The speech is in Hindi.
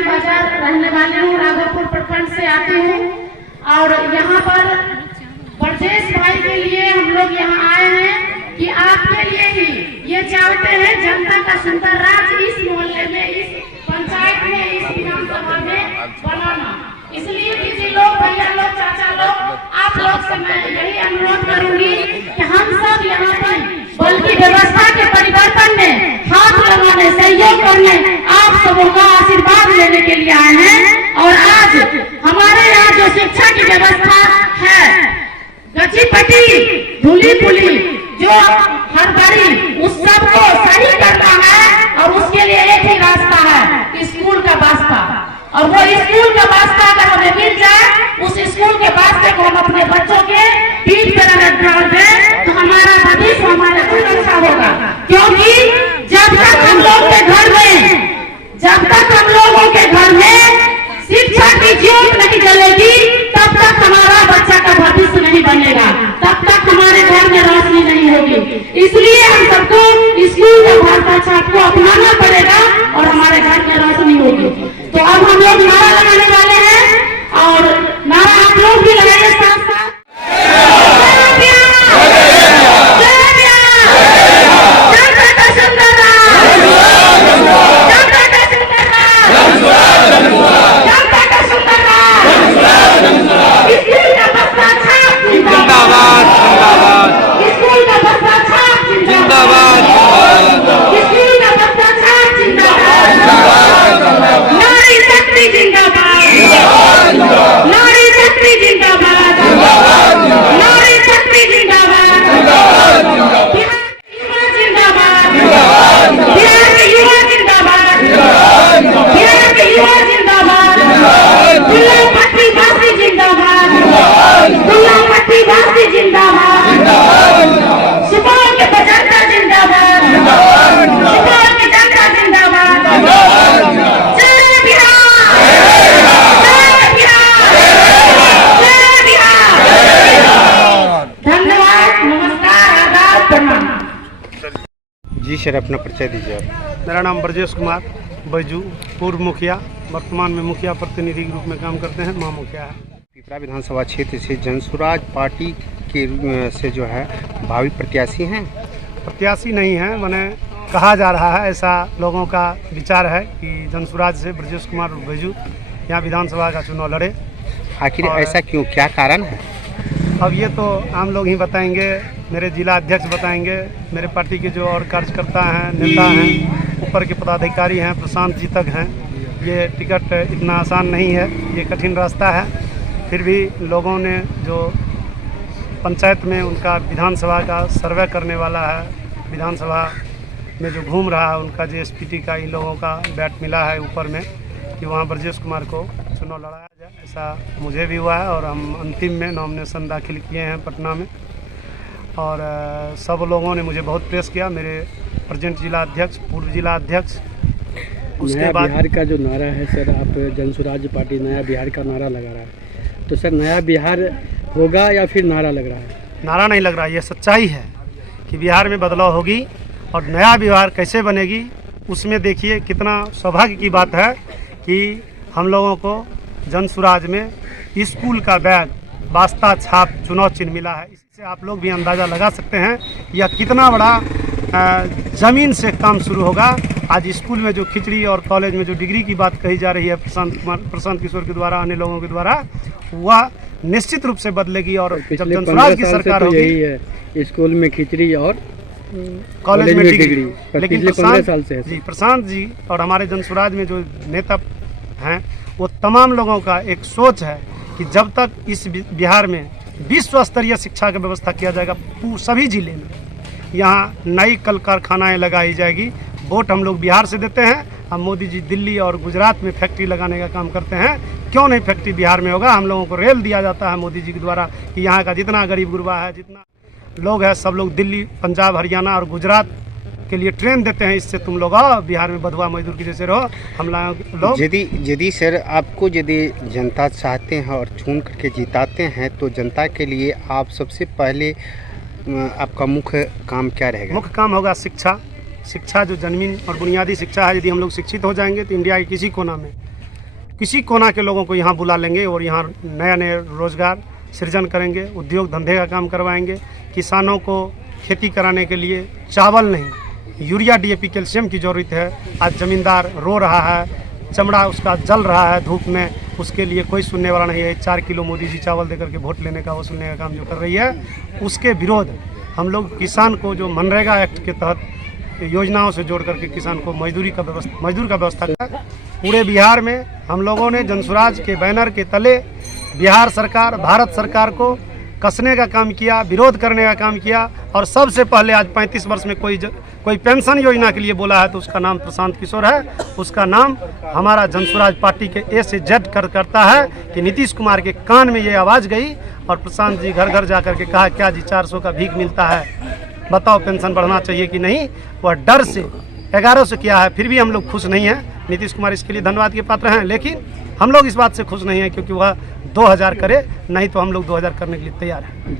रानी बाजार रहने वाली हूँ, राघोपुर प्रखंड से आती हूँ। और यहाँ पर ब्रजेश भाई के लिए हम लोग यहाँ आए हैं कि आपके लिए ही ये चाहते हैं जनता का सुंदर राज इस मोहल्ले में, इस पंचायत में, इस विधानसभा में बनाना। इसलिए दीदी लोग, भैया लोग, चाचा लोग, आप लोग से मैं यही अनुरोध करूंगी कि हम सब यहाँ पर बल की व्यवस्था के परिवर्तन में हाथ लगाने, सहयोग करने, आप सबों का आशीर्वाद लेने के लिए आए हैं। और आज हमारे यहाँ जो शिक्षा की व्यवस्था है, गची पटी, धूली पुली, जो हर बारी उस सब को सही करना है। और उसके लिए एक ही रास्ता है, स्कूल का वास्ता। और वो स्कूल का वास्ता अगर हमें मिल जाए, उस स्कूल के वास्ते को हम अपने बच्चों के पीठ पर अगर डाल दें तो हमारा भविष्य, हमारा कुछ अच्छा होगा। क्योंकि जब तक हम लोग के घर में, जब तक हम लोगों के घर में शिक्षा की ज्योत नहीं जलेगी, तब तक हमारा बच्चा का भविष्य नहीं बनेगा, तब तक हमारे घर में रोशनी नहीं होगी। इसलिए हम सबको स्कूल का वास्ता छाप को अपनाना पड़ेगा और हमारे घर में रोशनी होगी। तो अब हम लोग नारा लगाने वाले हैं और नारा आप लोग भी लगाइए साथ साथ। जी सर, अपना परिचय दीजिए आप। मेरा नाम ब्रजेश कुमार बैजू, पूर्व मुखिया, वर्तमान में मुखिया प्रतिनिधि के रूप में काम करते हैं, मां मुखिया है। पिपरा विधानसभा क्षेत्र से जनसुराज पार्टी के से जो है भावी प्रत्याशी हैं। प्रत्याशी नहीं है, मैंने कहा जा रहा है, ऐसा लोगों का विचार है कि जनसुराज से ब्रजेश कुमार बैजू यहाँ विधानसभा का चुनाव लड़े। आखिर ऐसा क्यों, क्या कारण है? अब ये तो आम लोग ही बताएंगे, मेरे जिला अध्यक्ष बताएंगे, मेरे पार्टी के जो और कार्यकर्ता हैं, नेता हैं, ऊपर के पदाधिकारी हैं, प्रशांत जी तक हैं। ये टिकट इतना आसान नहीं है, ये कठिन रास्ता है। फिर भी लोगों ने जो पंचायत में उनका विधानसभा का सर्वे करने वाला है, विधानसभा में जो घूम रहा है, उनका JSPT का इन लोगों का बैट मिला है ऊपर में कि वहाँ ब्रजेश कुमार को चुनाव लड़ाया जाए। ऐसा मुझे भी हुआ है और हम अंतिम में नॉमिनेशन दाखिल किए हैं पटना में। और सब लोगों ने मुझे बहुत प्रेस किया, मेरे प्रेजेंट जिला अध्यक्ष, पूर्व जिला अध्यक्ष। उसके बाद बिहार का जो नारा है सर, आप जनसुराज पार्टी नया बिहार का नारा लगा रहा है, तो सर नया बिहार होगा या फिर नारा लग रहा है? नारा नहीं लग रहा, ये सच्चाई है कि बिहार में बदलाव होगी। और नया बिहार कैसे बनेगी, उसमें देखिए कितना सौभाग्य की बात है कि हम लोगों को जनसुराज में स्कूल का बैग, वास्ता छाप, चुनाव चिन्ह मिला है। इससे आप लोग भी अंदाज़ा लगा सकते हैं यह कितना बड़ा ज़मीन से काम शुरू होगा। आज स्कूल में जो खिचड़ी और कॉलेज में जो डिग्री की बात कही जा रही है प्रशांत किशोर के द्वारा, अन्य लोगों के द्वारा, वह निश्चित रूप से बदलेगी। और जब जनसुराज की सरकार होगी, यही है स्कूल में खिचड़ी और कॉलेज में डिग्री। लेकिन प्रशांत जी और हमारे जनसुराज में जो नेता हैं, वो तमाम लोगों का एक सोच है कि जब तक इस बिहार में विश्व स्तरीय शिक्षा की व्यवस्था किया जाएगा, सभी जिले में यहाँ नई कल कारखानाएँ लगाई जाएगी। वोट हम लोग बिहार से देते हैं, हम मोदी जी दिल्ली और गुजरात में फैक्ट्री लगाने का काम करते हैं, क्यों नहीं फैक्ट्री बिहार में होगा? हम लोगों को रेल दिया जाता है मोदी जी के द्वारा कि यहाँ का जितना गरीब गुरबा है, जितना लोग है, सब लोग दिल्ली, पंजाब, हरियाणा और गुजरात के लिए ट्रेन देते हैं। इससे तुम लोग आओ बिहार में बधुआ मजदूर की जैसे रहो। हम लोग यदि सर आपको यदि जनता चाहते हैं और चुन करके जिताते हैं, तो जनता के लिए आप सबसे पहले आपका मुख्य काम क्या रहेगा? मुख्य काम होगा शिक्षा। शिक्षा जो जमीन और बुनियादी शिक्षा है, यदि हम लोग शिक्षित हो जाएंगे तो इंडिया के किसी कोना में किसी कोना के लोगों को यहाँ बुला लेंगे और यहाँ नया नया रोजगार सृजन करेंगे, उद्योग धंधे का काम करवाएंगे। किसानों को खेती कराने के लिए चावल नहीं, यूरिया डीएपी कैल्शियम की ज़रूरत है। आज ज़मींदार रो रहा है, चमड़ा उसका जल रहा है धूप में, उसके लिए कोई सुनने वाला नहीं है। 4 किलो मोदी जी चावल देकर के वोट लेने का वसूलने का काम जो कर रही है, उसके विरोध हम लोग किसान को जो मनरेगा एक्ट के तहत योजनाओं से जोड़ करके किसान को मजदूर का व्यवस्था करें। पूरे बिहार में हम लोगों ने जनसुराज के बैनर के तले बिहार सरकार, भारत सरकार को कसने का काम किया, विरोध करने का काम किया। और सबसे पहले आज 35 वर्ष में कोई पेंशन योजना के लिए बोला है तो उसका नाम प्रशांत किशोर है। उसका नाम हमारा जनसुराज पार्टी के ए से जेड करता है कि नीतीश कुमार के कान में ये आवाज़ गई और प्रशांत जी घर घर जा कर के कहा, क्या जी 400 का भीख मिलता है, बताओ पेंशन बढ़ना चाहिए कि नहीं। वह डर से 1100 किया है, फिर भी हम लोग खुश नहीं हैं। नीतीश कुमार इसके लिए धन्यवाद के पात्र हैं, लेकिन हम लोग इस बात से खुश नहीं हैं क्योंकि वह 2000 करे, नहीं तो हम लोग 2000 करने के लिए तैयार हैं।